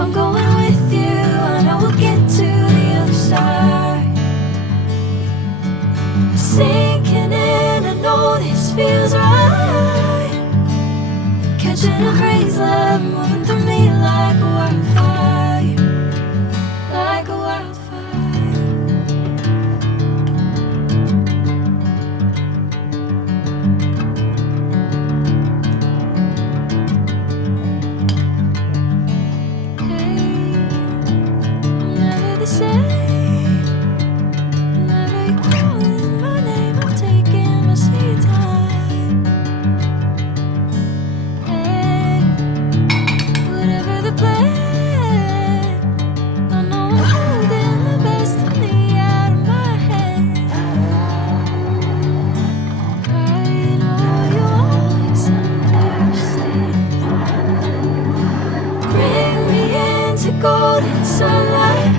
I'm going with you, I know we'll get to the other side. Sinking in, I know this feels right. Catching a crazy love moving through me like a wildfire, like a wildfire. Hey, I'm never the same. Whenever you're calling my name, I'm taking my sweet time. Hey, whatever the plan, I know I'm holding the best of me out of my head. I know you always understand. Bring me into golden sunlight.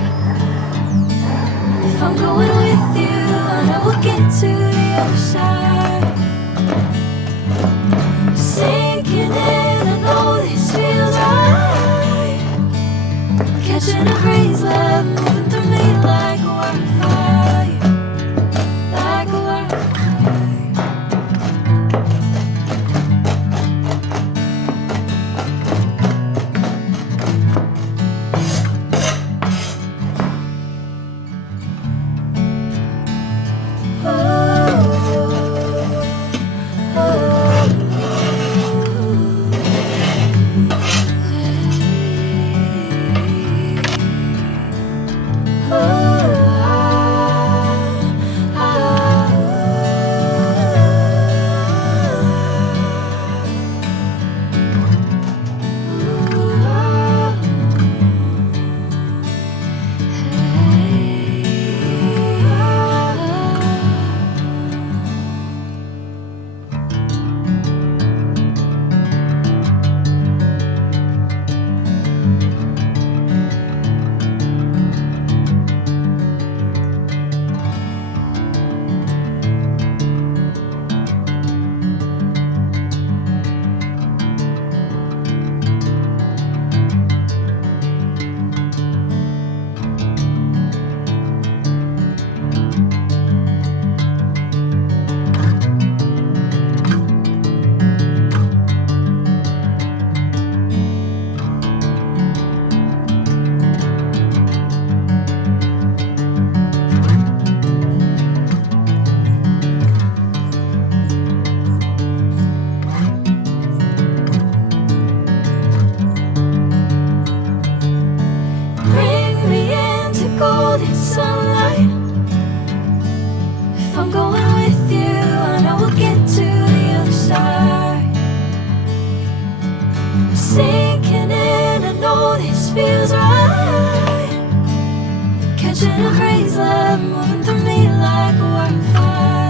If I'm going with you, I know we'll get to the other side. Sinking in, I know this feels right. Catching a crazy love moving through me like a wildfire, like a wildfire. Bring me into golden sunlight. If I'm going with you, I know we'll get to the other side. Sinking in, I know this feels right. Catching a crazy love moving through me like a wildfire.